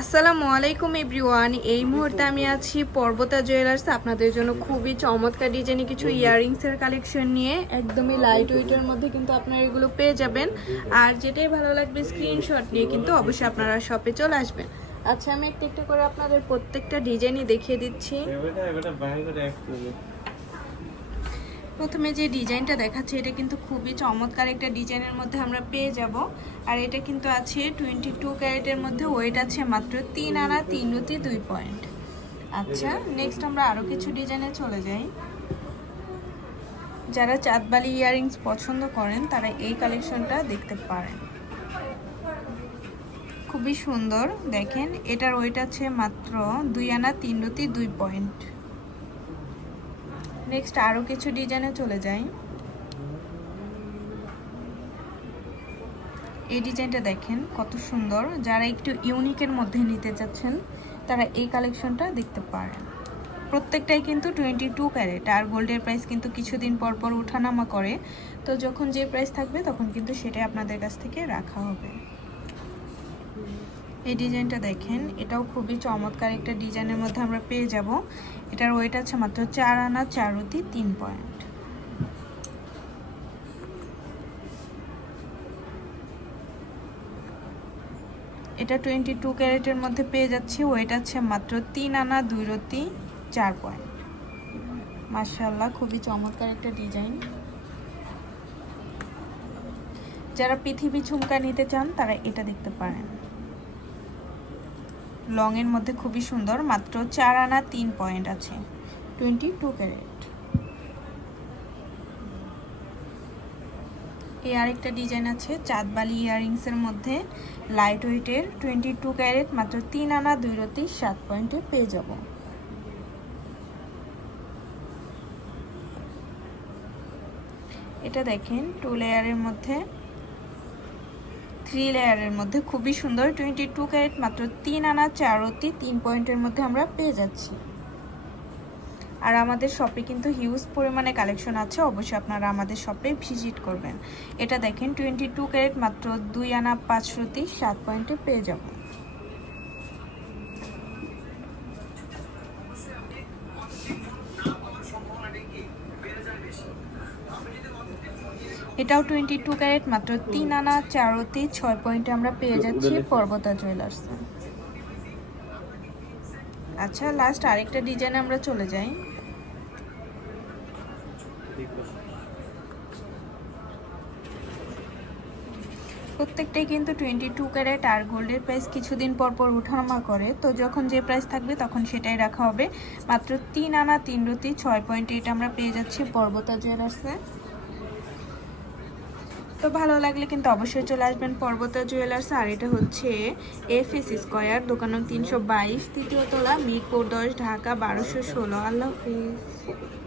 আসসালামু আলাইকুম এভরিওয়ান। এই মুহূর্তে আমি আছি পর্বতা জুয়েলার্স আপনাদের জন্য খুবই চমৎকার ডিজাইনে কিছু ইয়াররিংসের কালেকশন নিয়ে। একদমই লাইট ওয়েটের মধ্যে কিন্তু আপনারা এগুলো পেয়ে যাবেন। আর যেটাই ভালো লাগবে স্ক্রিনশট নিয়ে কিন্তু অবশ্যই আপনারা শপে চলে আসবেন। আচ্ছা, আমি একটা একটা করে আপনাদের প্রত্যেকটা ডিজাইনই দেখিয়ে দিচ্ছি। প্রথমে যে ডিজাইনটা দেখাচ্ছে এটা কিন্তু খুবই চমৎকার একটা ডিজাইনের মধ্যে আমরা পেয়ে যাব। আর এটা কিন্তু আছে 22 ক্যারেটের মধ্যে, ওয়েট আছে মাত্র 3 আনা 3 রতি 2 পয়েন্ট। আচ্ছা, নেক্সট আমরা আরও কিছু ডিজাইনে চলে যাই। যারা চাঁদবালি ইয়াররিংস পছন্দ করেন তারা এই কালেকশনটা দেখতে পারেন, খুবই সুন্দর। দেখেন, এটার ওয়েট আছে মাত্র 2 আনা 3 রতি 2 পয়েন্ট। নেক্সট আরও কিছু ডিজাইনে চলে যাই। এই ডিজাইনটা দেখেন কত সুন্দর। যারা একটু ইউনিকের মধ্যে নিতে চাচ্ছেন তারা এই কালেকশনটা দেখতে পারেন। প্রত্যেকটাই কিন্তু 22 ক্যারেট। আর গোল্ডের প্রাইস কিন্তু কিছুদিন পর পর ওঠানামা করে, তো যখন যে প্রাইস থাকবে তখন কিন্তু সেটাই আপনাদের কাছ থেকে রাখা হবে। এই ডিজাইনটা দেখেন, এটাও খুবই চমৎকার একটা ডিজাইনের মধ্যে আমরা পেয়ে যাব। এটার ওয়েট আছে মাত্র 4 আনা 4 রতি 3 পয়েন্ট। এটা 22 ক্যারেটের মধ্যে পেয়ে যাচ্ছে, ওয়েট আছে মাত্র 3 আনা 2 রতি 4 পয়েন্ট। মাশাআল্লাহ, খুবই চমৎকার একটা ডিজাইন। যারা পৃথিবী ঝুমকা নিতে চান তারা এটা দেখতে পারেন। লং এর মধ্যে খুবই সুন্দর, মাত্র 4 আনা 3 পয়েন্ট আছে, 22 ক্যারেট। এই আরেকটা ডিজাইন আছে চাঁদবালি ইয়াররিংস এর মধ্যে, লাইট ওয়েটের 22 ক্যারেট, মাত্র 3 আনা 2 রতি 7 পয়েন্টে পেয়ে যাব। এটা দেখেন 2 লেয়ারের মধ্যে, 3 লেয়ারের মধ্যে খুবই সুন্দর, 22 ক্যারেট, মাত্র 3 আনা 4 রতি 3 পয়েন্টের মধ্যে আমরা পেয়ে যাচ্ছি। আর আমাদের শপে কিন্তু হিউজ পরিমাণে কালেকশন আছে, অবশ্যই আপনারা আমাদের শপে ভিজিট করবেন। এটা দেখেন 22 ক্যারেট, মাত্র 2 আনা 5 রতি 7 পয়েন্টে পেয়ে যাব। এটাও 22 ক্যারেট, মাত্র 3 আনা 4 রতি 6 পয়েন্টে আমরা পেয়ে যাচ্ছি পর্বতা জুয়েলার্স। আচ্ছা, লাস্ট আরেকটা ডিজাইনে আমরা চলে যাই। প্রত্যেকটাই কিন্তু 22 ক্যারেট। আর গোল্ডের প্রাইস কিছুদিন পর পর ওঠানামা করে, তো যখন যে প্রাইস থাকবে তখন সেটাই রাখা হবে। মাত্র 3 আনা 3 রতি 6 পয়েন্টে এটা আমরা পেয়ে যাচ্ছি পর্বতা জুয়েলার্সে। তো ভালো লাগলে কিন্তু অবশ্যই চলে আসবেন পর্বতা জুয়েলার্স। আর এটা হচ্ছে এফএস স্কয়ার, দোকান নং 322, তৃতীয় তলা, মিরপুর 10, ঢাকা 1216। আল্লাহ হাফিজ।